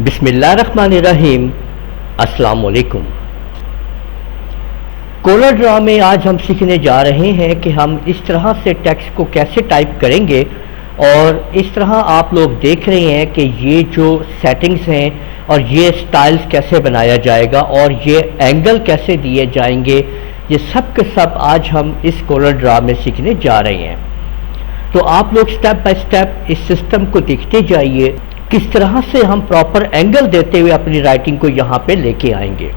बिस्मिल्लाहिर्रहमानिर्रहीम। अस्सलाम वालेकुम। कोलर ड्रा में आज हम सीखने जा रहे हैं कि हम इस तरह से टेक्स्ट को कैसे टाइप करेंगे। और इस तरह आप लोग देख रहे हैं कि ये जो सेटिंग्स हैं और ये स्टाइल्स कैसे बनाया जाएगा और ये एंगल कैसे दिए जाएंगे, ये सब के सब आज हम इस कोलर ड्रा में सीखने जा रहे हैं। तो आप लोग स्टेप बाय स्टेप इस सिस्टम को देखते जाइए, किस तरह से हम प्रॉपर एंगल देते हुए अपनी राइटिंग को यहाँ पे लेके आएंगे।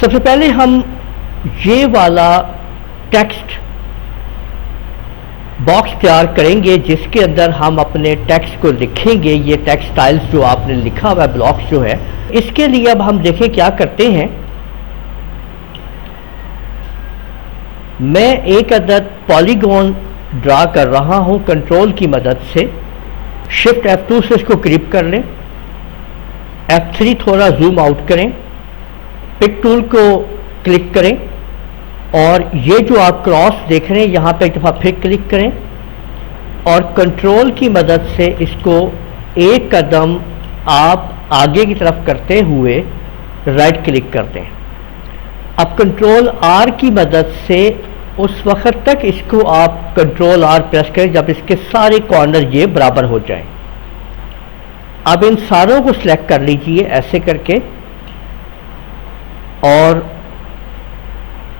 सबसे पहले हम ये वाला टेक्स्ट बॉक्स तैयार करेंगे जिसके अंदर हम अपने टेक्स्ट को लिखेंगे। ये टेक्स्ट स्टाइल्स जो आपने लिखा हुआ ब्लॉक्स जो है, इसके लिए अब हम देखें क्या करते हैं। मैं एक अदद पॉलीगॉन ड्रा कर रहा हूँ कंट्रोल की मदद से। शिफ्ट F2 से इसको क्लिक कर लें, F3 थोड़ा जूम आउट करें, पिक टूल को क्लिक करें और ये जो आप क्रॉस देख रहे हैं यहाँ पे एक दफ़ा फिर क्लिक करें और कंट्रोल की मदद से इसको एक कदम आप आगे की तरफ करते हुए राइट क्लिक कर दें। अब कंट्रोल R की मदद से उस वक्त तक इसको आप कंट्रोल R प्रेस करें जब इसके सारे कॉर्नर ये बराबर हो जाएं। अब इन सारों को सिलेक्ट कर लीजिए ऐसे करके और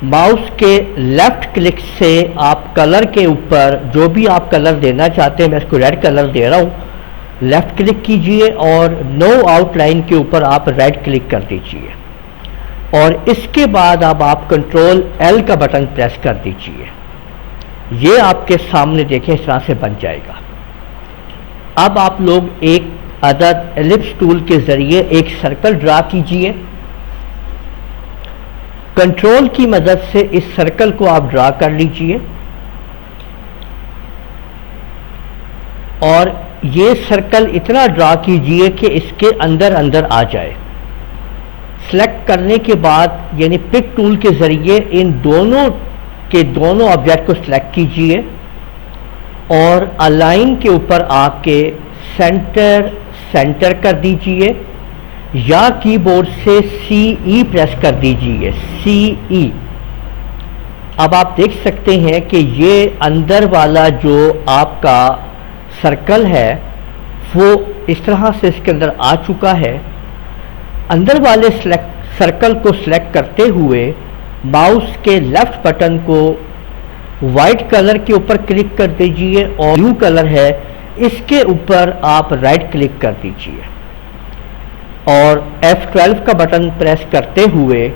माउस के लेफ्ट क्लिक से आप कलर के ऊपर जो भी आप कलर देना चाहते हैं, मैं इसको रेड कलर दे रहा हूँ, लेफ्ट क्लिक कीजिए और नो आउटलाइन के ऊपर आप राइट क्लिक कर दीजिए और इसके बाद अब आप कंट्रोल L का बटन प्रेस कर दीजिए। ये आपके सामने देखें इस तरह से बन जाएगा। अब आप लोग एक अदद एलिप्स टूल के ज़रिए एक सर्कल ड्रा कीजिए। कंट्रोल की मदद से इस सर्कल को आप ड्रा कर लीजिए और ये सर्कल इतना ड्रा कीजिए कि इसके अंदर अंदर आ जाए। सेलेक्ट करने के बाद यानी पिक टूल के ज़रिए इन दोनों के दोनों ऑब्जेक्ट को सिलेक्ट कीजिए और अलाइन के ऊपर आके सेंटर कर दीजिए या कीबोर्ड से CE प्रेस कर दीजिए, CE। अब आप देख सकते हैं कि ये अंदर वाला जो आपका सर्कल है वो इस तरह से इसके अंदर आ चुका है। अंदर वाले सर्कल को सिलेक्ट करते हुए माउस के लेफ्ट बटन को वाइट कलर के ऊपर क्लिक कर दीजिए और ब्लू कलर है इसके ऊपर आप राइट क्लिक कर दीजिए और F12 का बटन प्रेस करते हुए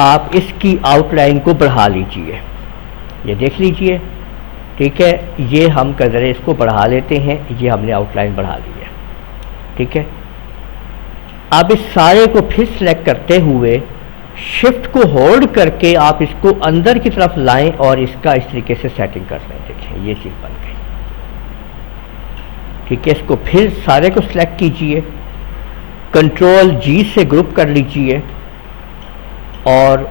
आप इसकी आउटलाइन को बढ़ा लीजिए। ये देख लीजिए, ठीक है। ये हम कदरे इसको बढ़ा लेते हैं, ये हमने आउटलाइन बढ़ा ली है, ठीक है। अब इस सारे को फिर सिलेक्ट करते हुए शिफ्ट को होल्ड करके आप इसको अंदर की तरफ लाएं और इसका इस तरीके से सेटिंग कर लें। देखिए ये चीज़ बन गई, ठीक है। इसको फिर सारे को सिलेक्ट कीजिए, कंट्रोल G से ग्रुप कर लीजिए और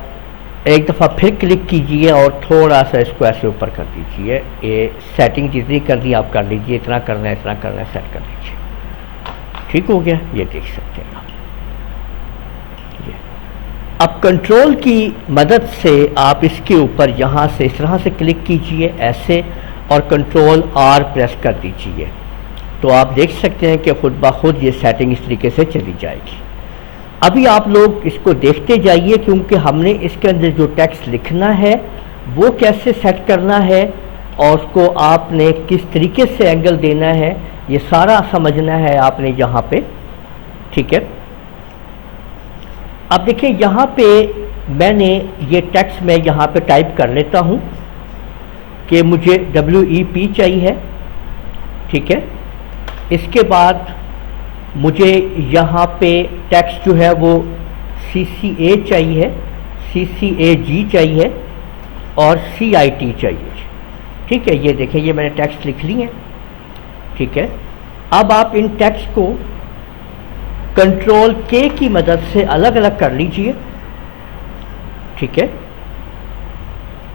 एक दफ़ा फिर क्लिक कीजिए और थोड़ा सा इसको ऐसे ऊपर कर दीजिए। ये सेटिंग जितनी कर दी आप कर लीजिए, इतना करना है इतना करना है, सेट कर लीजिए, ठीक हो गया। ये देख सकते हैं आप। अब कंट्रोल की मदद से आप इसके ऊपर यहाँ से इस तरह से क्लिक कीजिए ऐसे और कंट्रोल R प्रेस कर दीजिए तो आप देख सकते हैं कि खुद ब खुद ये सेटिंग इस तरीके से चली जाएगी। अभी आप लोग इसको देखते जाइए क्योंकि हमने इसके अंदर जो टेक्स्ट लिखना है वो कैसे सेट करना है और उसको आपने किस तरीके से एंगल देना है ये सारा समझना है आपने यहाँ पे, ठीक है। अब देखिए यहाँ पे मैंने ये टेक्स्ट में यहाँ पे टाइप कर लेता हूँ कि मुझे WEP चाहिए, ठीक है। इसके बाद मुझे यहाँ पे टेक्स्ट जो है वो CCA चाहिए, CCAG चाहिए और CIT चाहिए, ठीक है। ये देखें ये मैंने टेक्स्ट लिख ली है, ठीक है। अब आप इन टेक्स्ट को कंट्रोल K की मदद से अलग अलग कर लीजिए, ठीक है।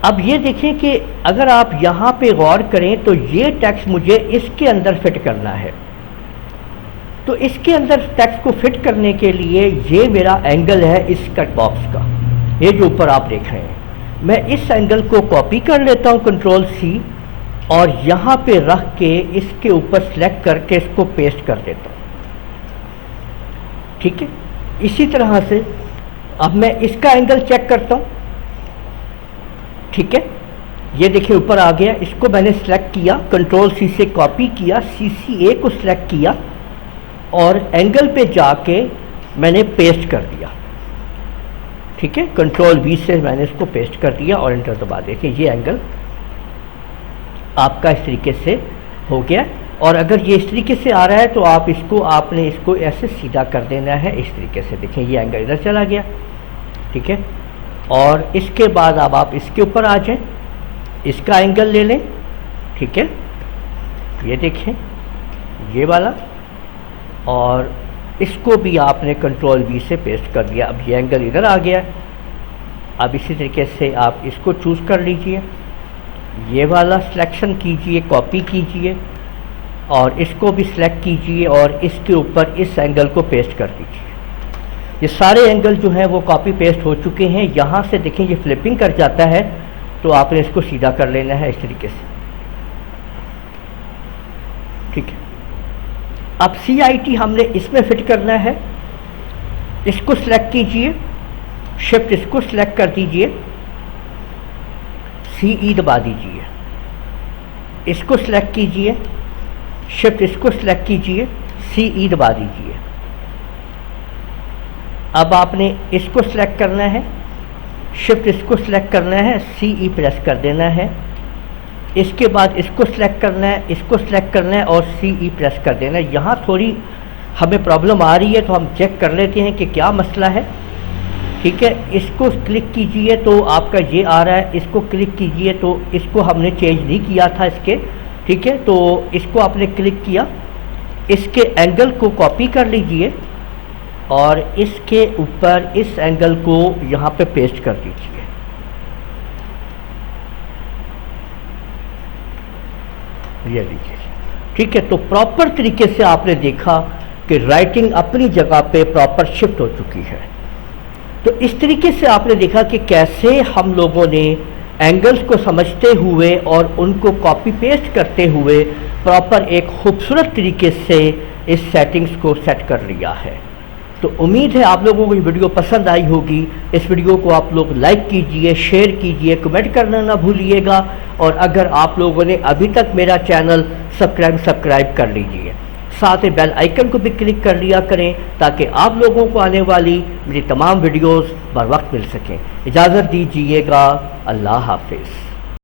अब ये देखें कि अगर आप यहाँ पे गौर करें तो ये टेक्स्ट मुझे इसके अंदर फिट करना है, तो इसके अंदर टेक्स्ट को फिट करने के लिए ये मेरा एंगल है इस कट बॉक्स का, ये जो ऊपर आप देख रहे हैं। मैं इस एंगल को कॉपी कर लेता हूँ कंट्रोल सी, और यहाँ पे रख के इसके ऊपर सेलेक्ट करके इसको पेस्ट कर देता हूँ। ठीक है, इसी तरह से अब मैं इसका एंगल चेक करता हूँ। ठीक है, ये देखिए ऊपर आ गया, इसको मैंने सेलेक्ट किया, कंट्रोल सी से कॉपी किया, CCA को सिलेक्ट किया और एंगल पे जाके मैंने पेस्ट कर दिया। ठीक है, कंट्रोल V से मैंने इसको पेस्ट कर दिया और एंटर दबा। देखिए ये एंगल आपका इस तरीके से हो गया। और अगर ये इस तरीके से आ रहा है तो आपने इसको ऐसे सीधा कर देना है इस तरीके से। देखिए ये एंगल इधर चला गया। ठीक है, और इसके बाद अब आप इसके ऊपर आ जाएं, इसका एंगल ले लें। ठीक है, ये देखें ये वाला, और इसको भी आपने कंट्रोल V से पेस्ट कर दिया। अब ये एंगल इधर आ गया। अब इसी तरीके से आप इसको चूज़ कर लीजिए, ये वाला सिलेक्शन कीजिए, कॉपी कीजिए और इसको भी सिलेक्ट कीजिए और इसके ऊपर इस एंगल को पेस्ट कर दीजिए। ये सारे एंगल जो हैं वो कॉपी पेस्ट हो चुके हैं। यहाँ से देखें ये फ्लिपिंग कर जाता है, तो आपने इसको सीधा कर लेना है इस तरीके से। ठीक है, अब CIT हमने इसमें फिट करना है। इसको सिलेक्ट कीजिए, शिफ्ट इसको सिलेक्ट कर दीजिए, CE दबा दीजिए, इसको सिलेक्ट कीजिए, शिफ्ट इसको सिलेक्ट कीजिए, CE दबा दीजिए। अब आपने इसको सिलेक्ट करना है, शिफ्ट इसको सिलेक्ट करना है, CE प्रेस कर देना है। इसके बाद इसको सिलेक्ट करना है, इसको सिलेक्ट करना है और CE प्रेस कर देना है। यहाँ थोड़ी हमें प्रॉब्लम आ रही है तो हम चेक कर लेते हैं कि क्या मसला है। ठीक है, इसको क्लिक कीजिए तो आपका ये आ रहा है, इसको क्लिक कीजिए तो इसको हमने चेंज नहीं किया था इसके। ठीक है, तो इसको आपने क्लिक किया, इसके एंगल को कॉपी कर लीजिए और इसके ऊपर इस एंगल को यहाँ पे पेस्ट कर दीजिए। ये लीजिए। ठीक है, तो प्रॉपर तरीके से आपने देखा कि राइटिंग अपनी जगह पे प्रॉपर शिफ्ट हो चुकी है। तो इस तरीके से आपने देखा कि कैसे हम लोगों ने एंगल्स को समझते हुए और उनको कॉपी पेस्ट करते हुए प्रॉपर एक खूबसूरत तरीके से इस सेटिंग्स को सेट कर लिया है। तो उम्मीद है आप लोगों को ये वीडियो पसंद आई होगी। इस वीडियो को आप लोग लाइक कीजिए, शेयर कीजिए, कमेंट करना ना भूलिएगा। और अगर आप लोगों ने अभी तक मेरा चैनल सब्सक्राइब कर लीजिए, साथ ही बेल आइकन को भी क्लिक कर लिया करें ताकि आप लोगों को आने वाली मेरी तमाम वीडियोस बर वक्त मिल सकें। इजाज़त दीजिएगा, अल्लाह हाफिज़।